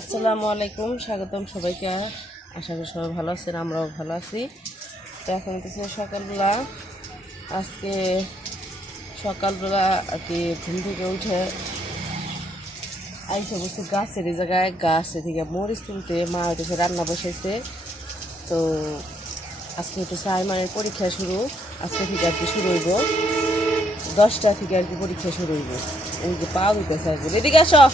আসসালামু আলাইকুম, স্বাগতম সবাইকে। আশা করি সবাই ভালো আছেন, আমরাও ভালো আছি। তো এখন হচ্ছে সকালবেলা, আজকে সকালবেলা আর কি ঘুম থেকে উঠে আইসে বসে গাছের জায়গায়, গাছে থেকে মরিচ তুলতে মা হইতেছে রান্না বসাইছে। তো আজকে হচ্ছে আইমানের পরীক্ষা শুরু, আজকে থেকে আর কি শুরু হইব। দশটা থেকে আর কি পরীক্ষা শুরু হইব। ওই যে পা দিতেছে আর কি। এদিকে আসো!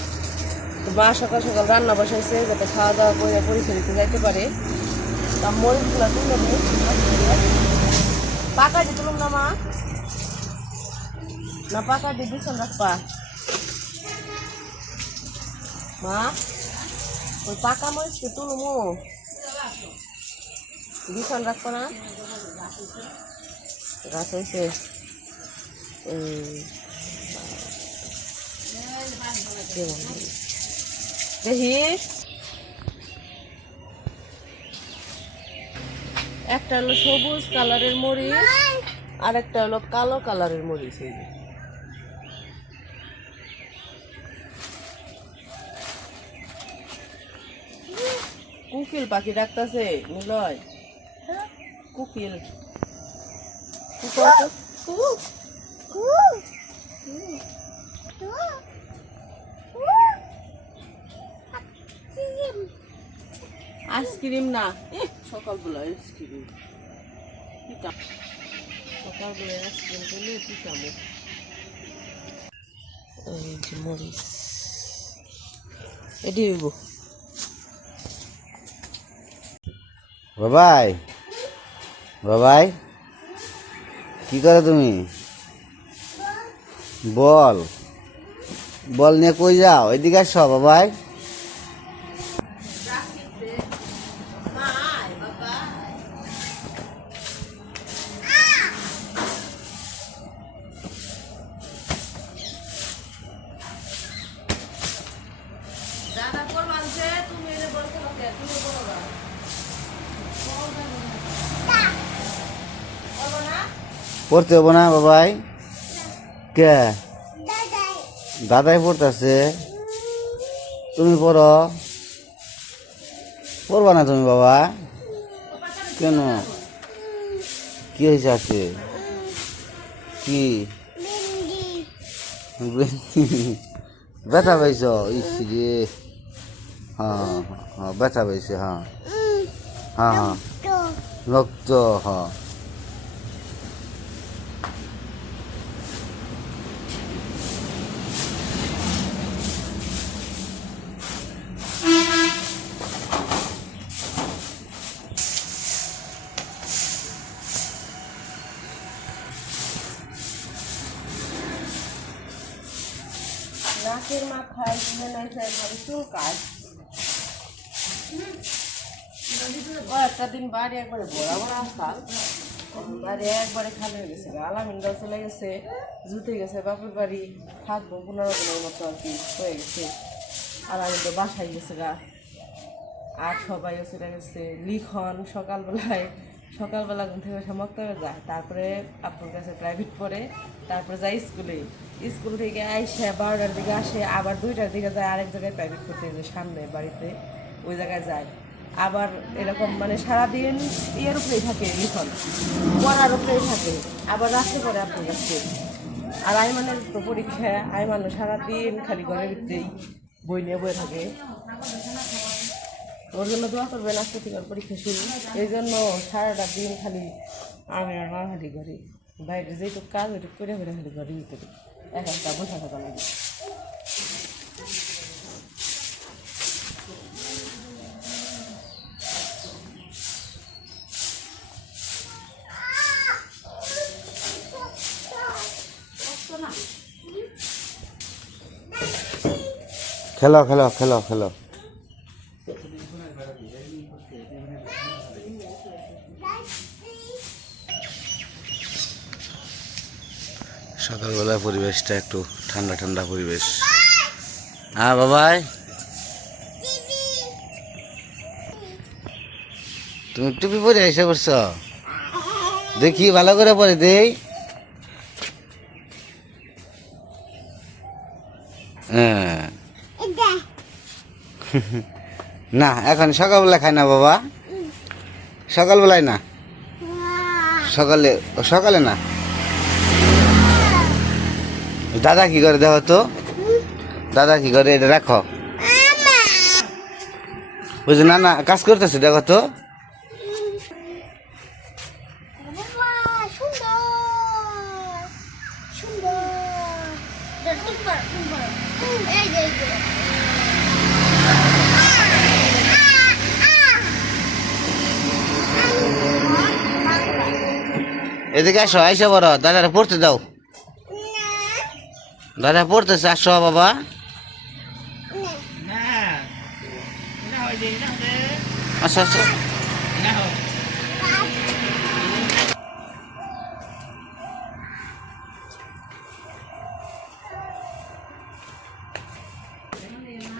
তো মা সকাল সকাল রান্না বসাইছে যাতে খাওয়া দাওয়া করে পরীক্ষা দিতে যাইতে পারে। তা মরিচগুলো তুলে পাকা দিয়ে তুলুম না, মা? না, পাকা দিয়ে বিছন রাখবা। মা, ওই পাকা মরিচকে তুলুমো। বিছন রাখব না? গাছ হয়েছে দেখি। একটা হলো সবুজ কালারের মরিচ আর একটা হলো কালো কালারের মরিচ এই যে। কুকিল পাখি ডাকতেছে, নিলয়। কুকিল। কি আইসক্রিম না। সকালবেলা আইসক্রিম। সকালবেলা আইসক্রিম এটি বাবাই। বাবাই, কি করো তুমি? বল। বল নিয়ে কই যাও? এদিকে আস বাবাই। পড়তে হব না, বাবাই। কে? দাদাই পড়তেছে। তুমি পড়ো। পড়বা না তুমি, বাবা। কেন? কি হয়েছে আজকে? কি? ব্যথা পাইছ? ইসি রে। হ্যাঁ হ্যাঁ ব্যথা পাইছে হ্যাঁ। হ্যাঁ হ্যাঁ। রক্ত হ্যাঁ। মাথায় দিলে নাই ভাবে চুলকায় কয়েকটা দিন বাড়ি একবারে বড়া বড়া আসতাম বাড়ি একবারে খালি হয়ে গেছে আলামিনরাও চলে গেছে, জুতে গেছে, বাপের বাড়ি থাকব পনেরো দিনের মতো আর কি, হয়ে গেছে। আমি তো বাসায় গেছে গা। আর সবাইও চলে গেছে। লিখন সকালবেলায় সকালবেলা ঘুম থেকে এসে মক্তবে যায়, তারপরে আপুর কাছে প্রাইভেট পড়ে, তারপরে যায় স্কুলে স্কুল থেকে আইসে বারোটার দিকে আসে, আবার দুইটার দিকে যায়, আরেক জায়গায় প্রাইভেট পড়তে যে সামনে বাড়িতে, ওই জায়গায় যায়। আবার এরকম মানে সারাদিন ইয়ের উপরেই থাকে, লিখন। পড়ার উপরেই থাকে। আবার রাত্রে পরে আপনার কাছে। আর আইমানের তো পরীক্ষা, আইমানও সারাদিন খালি ঘরের ভিতরেই বই নিয়ে বয়ে থাকে। ওর জন্য দোয়া করবেন, আজকে থেকে পরীক্ষা শুরু। এই জন্য সারাটা দিন খালি আমি আর মা খালি ঘরে। বাইরে যেটুকু কাজ ওইটুকু করে করে খালি ঘরের ভিতরে এক একটা বসে থাকা লাগে। খেলো খেলো খেলো খেলো সকালবেলা পরিবেশটা একটু ঠান্ডা ঠান্ডা পরিবেশ। হ্যাঁ বাবাই? তুমি টুপি পরে এসে করছ দেখি, ভালো করে পরে দেই। হ্যাঁ। না, এখন সকালবেলা খাই না, বাবা। সকালবেলায় না? সকালে সকালে না? দাদা কি করে দেখো তো? দাদা কি করে এটা রাখো। বুঝলি না না কাজ করতেছে, দেখো তো। এদিকে আসো, আইসা বড়, দাদারা পড়তে দাও। দাদা পড়তেছে আসো বাবা। আসো আসো।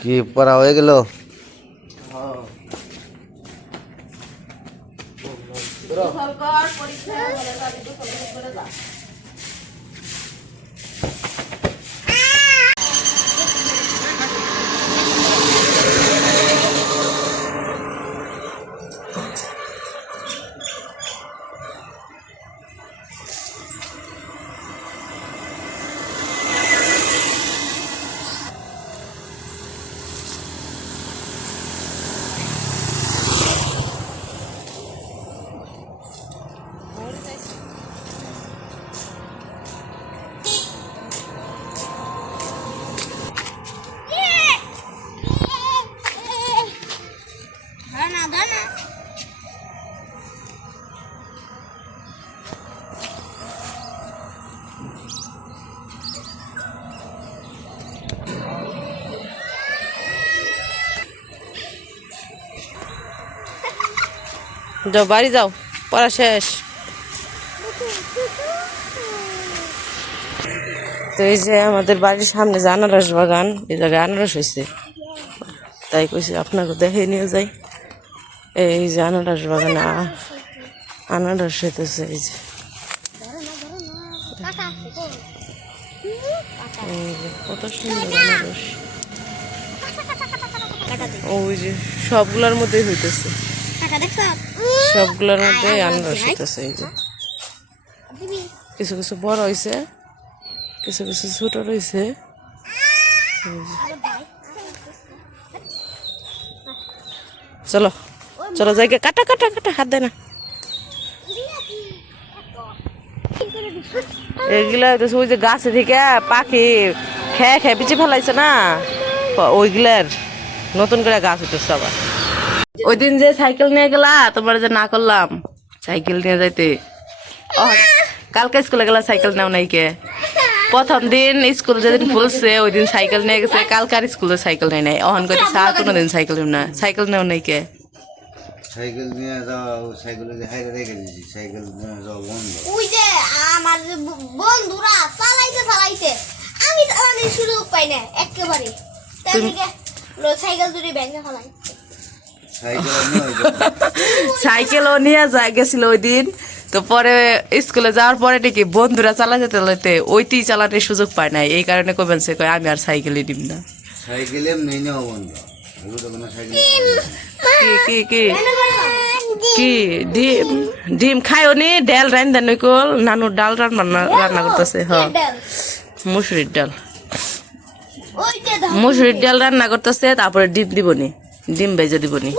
কি পড়া হয়ে গেল? পরীক্ষা যাও, বাড়ি যাও, পড়া শেষ। তো এই যে আমাদের বাড়ির সামনে যে আনারস বাগান, এই জায়গায় আনারস হয়েছে। তাই কইছি, আপনাকে দেখে নিয়ে যাই। এই যে আনারস বাগানে আনারস হইতেছে, এই যে। কত সুন্দর আনারস। ওই যে, সবগুলোর মধ্যেই হইতেছে। সবগুলোর মধ্যে আনারস হইতেছে এই যে। কিছু কিছু বড় হয়েছে কিছু কিছু ছোট রয়েছে চলো চলো যাই কাটা কাটা কাটা, হাত দেয় না। এগুলা ওই যে গাছে থেকে পাখি খেয়ে খেয়ে পিছিয়ে ফেলাইছে না। ওইগুলার নতুন করে গাছ হইতেছে আবার। ওই দিন যে সাইকেল নিয়ে গেলা তোমার যে না করলাম সাইকেল নিয়ে যাইতে। কালকে স্কুলে গেলা সাইকেল নেও নাই কে? প্রথম দিন স্কুল যেদিন খুলছে ওই দিন সাইকেল নিয়ে গেছে কালকে আর স্কুলে সাইকেল নেই নাই। অহন করে সা কোনো দিন সাইকেল নেব না সাইকেল নেও নাই কে? সাইকেল নিয়ে যাওয়া সাইকেলে হাইরে রেখে দিয়েছি সাইকেল নিয়ে যাওয়া বন্ধ। ওই যে আমার যে ব- বন্ধুরা চালাইতে চালাইতে আমি চালানোর সুযোগ পাই না একেবারে। থেকে সাইকেল যদি ব্যাংকে ফেলাই। সাইকেলও নিয়ে যা গেছিল ওই দিন তো পরে স্কুলে যাওয়ার পরে নাকি বন্ধুরা চালাতে চালাতে ওইটি চালাতে সুযোগ পায় নাই। এই কারণে কবেন সে কয় আমি আর সাইকেলই নিব না। সাইকেল এমনি নেওয়া বন্ধ। কি কি কি? কি ডিম ডিম খায়ও নি ডাল রান দেন কল নানু ডাল রান্না রান্না করতেছে হ। মুসুরির ডাল। মুসুরির ডাল রান্না করতেছে তারপরে ডিম দিবনি ডিম ভেজে দিবনি।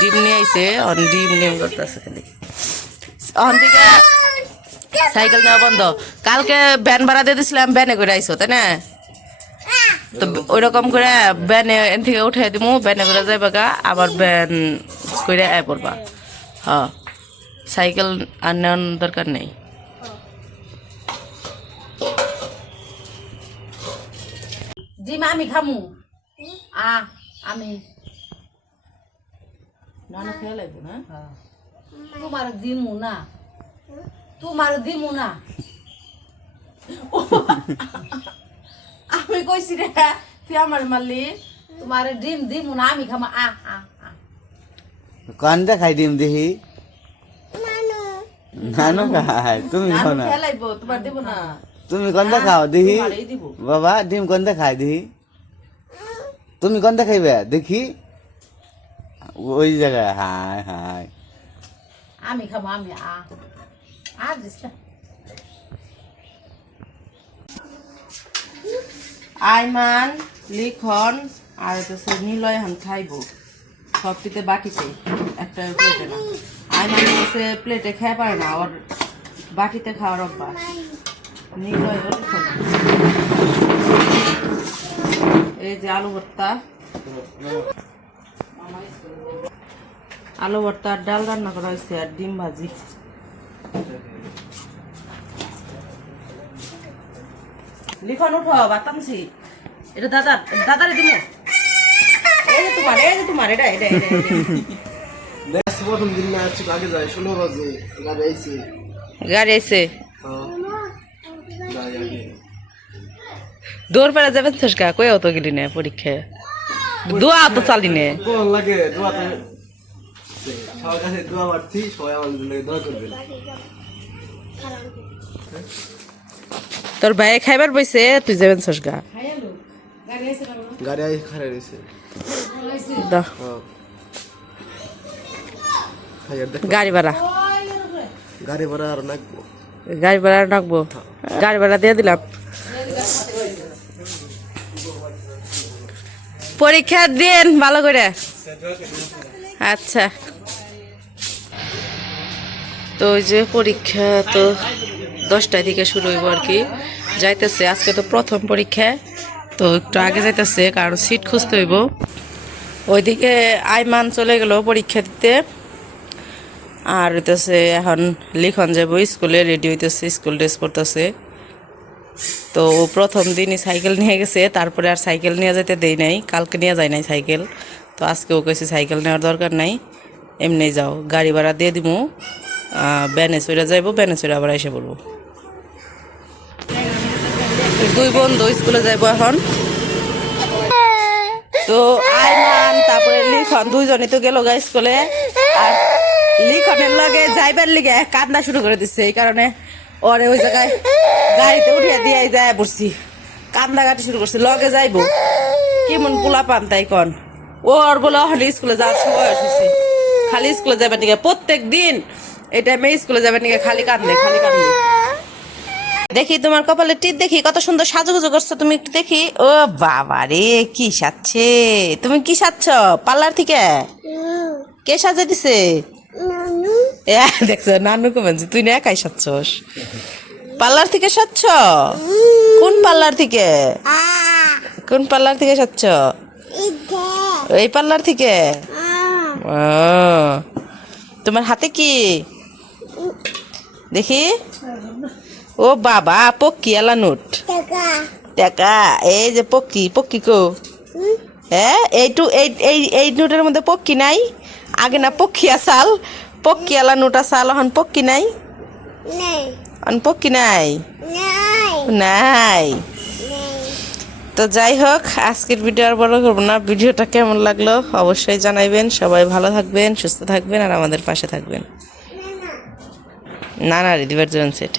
ডিম নিয়ে আইছে, অন ডিম নিয়ে করতেছে খালি। অন থেকে সাইকেল নেওয়া বন্ধ। কালকে ব্যান ভাড়া দিয়ে দিছিলাম ব্যানে করে আইসো তাই না? তো ওই রকম করে ব্যানে এন থেকে উঠে দিমু ব্যানে করে যাইবা গা, আবার ব্যান করে আয় পড়বা। হ, সাইকেল আর নেওয়ার দরকার নেই। ডিম আমি খামু। আ, আমি। নানা খেয়ে লাগবো না তোমার দিমু না তোমার দিমু না আমি কইছি রে তুই আমার মারলি তোমার ডিম দিমু না আমি খামা আ আ কানটা খাই ডিম দেখি নানু খাই তুমি খাও না খেয়ে লাগবো তোমার দেবো না তুমি কোনটা খাও দেখি বাবা ডিম কোনটা খাই দেখি তুমি কোনটা খাইবে দেখি ওই জায়গায় হাই হাই আমি খাব আমি আ আর দিস আইমান লিখন আর হচ্ছে নিলয় হান খাইবো। সবটিতে বাটিতে একটা প্লেটে না। আইমান হচ্ছে প্লেটে খেয়ে পারে না ওর বাটিতে খাওয়ার অভ্যাস। নিলয় লিখন। এই যে আলু ভর্তা। আলু ভর্তা আর ডাল রান্না করা হয়েছে আর ডিম ভাজি। লিখন উঠো বাতামছি এটা দাদা দাদারে দিব এই যে তোমার এই যে তোমার এটা এটা এটা, এটা। দেশ প্রথম দিন না আসছি আগে যায় ষোলো বাজে গাড়ি আইছে। গাড়ি আইছে? হ্যাঁ দৌড় পেড়া যাবেন অত গেলি না পরীক্ষা দোয়া তো চালি নে কোন লাগে দোয়া তো সবার কাছে দোয়া মারছি সবাই আমার জন্য দোয়া করবেন। তোর ভাই খাইবার বইছে তুই যাবেন সস্কা গাড়ি আই হ্যাঁ খাইয়ার দেখ। গাড়ি ভাড়া। গাড়ি ভাড়া আর নাকবো। গাড়ি ভাড়া রাখব গাড়ি ভাড়া দিয়ে দিলাম। পরীক্ষা দিন, ভালো করে। আচ্ছা। তো ওই যে পরীক্ষা তো দশটায় থেকে শুরু হইব আর কি। যাইতেছে, আজকে তো প্রথম পরীক্ষা। তো একটু আগে যাইতেছে, কারণ সিট খুঁজতে হইব। ওইদিকে আইমান চলে গেল পরীক্ষা দিতে। আর হইতেছে এখন লিখন যাব, স্কুলে রেডি হইতেছে, স্কুল ড্রেস পরতেছে। তো ও প্রথম দিনই সাইকেল নিয়ে গেছে, তারপরে আর সাইকেল নিয়ে যেতে দেই নাই, কালকে নিয়ে যায় নাই সাইকেল। তো আজকে ও কেছে সাইকেল নেওয়ার দরকার নাই, এমনি যাও, গাড়ি ভাড়া দিয়ে দিব ব্যানে চড়ে যাইবো, ব্যানে আবার এসে বলব। দুই বন্ধু স্কুলে যাইবো এখন। তো আইমান, তারপরে লিখন, দুইজনই তো গেল গা স্কুলে। আর লিখনের লগে যাইবার লিগে কান্না শুরু করে দিচ্ছে এই কারণে ওরে ওই জায়গায় গাড়িতে উঠিয়ে দিয়ে যায় বসছি কান্দা কাটি শুরু করছে, লগে যাইবো। কেমন পোলা পান তাই কন? ওর বলে হলে স্কুলে যাওয়ার সময় খালি স্কুলে যাবে নিকে? প্রত্যেক দিন এই টাইমে স্কুলে যাবে নিকে? খালি কান্দে খালি কান্দে। দেখি তোমার কপালে টিপ দেখি, কত সুন্দর সাজুগুজু করছ তুমি একটু দেখি। ও বাবা রে, কি সাজছে? তুমি কি সাজছ পার্লার থেকে? কে সাজে দিছে? দেখছ নানু কমেছে তুই না একাই সাজছস? পার্লার থেকে সাজছ? কোন পার্লার থেকে? কোন পার্লার থেকে সাজছ? এই পার্লার থেকে? তোমার হাতে কি? দেখি। ও বাবা, পক্কি এলা নোট। টাকা, এই যে পক্কি পক্কি কো। হ্যাঁ এইটু এই এই নোটের মধ্যে পক্কি নাই? আগে না পক্ষিয়া চাল পক্কি আলা নোটা চাল হন পক্কি নাই? হন পক্কি নাই? নাই। তো যাই হোক আজকের ভিডিও আর বড় করব না। ভিডিওটা কেমন লাগল অবশ্যই জানাইবেন। সবাই ভালো থাকবেন সুস্থ থাকবেন আর আমাদের পাশে থাকবেন। না না। রিদিবার সেট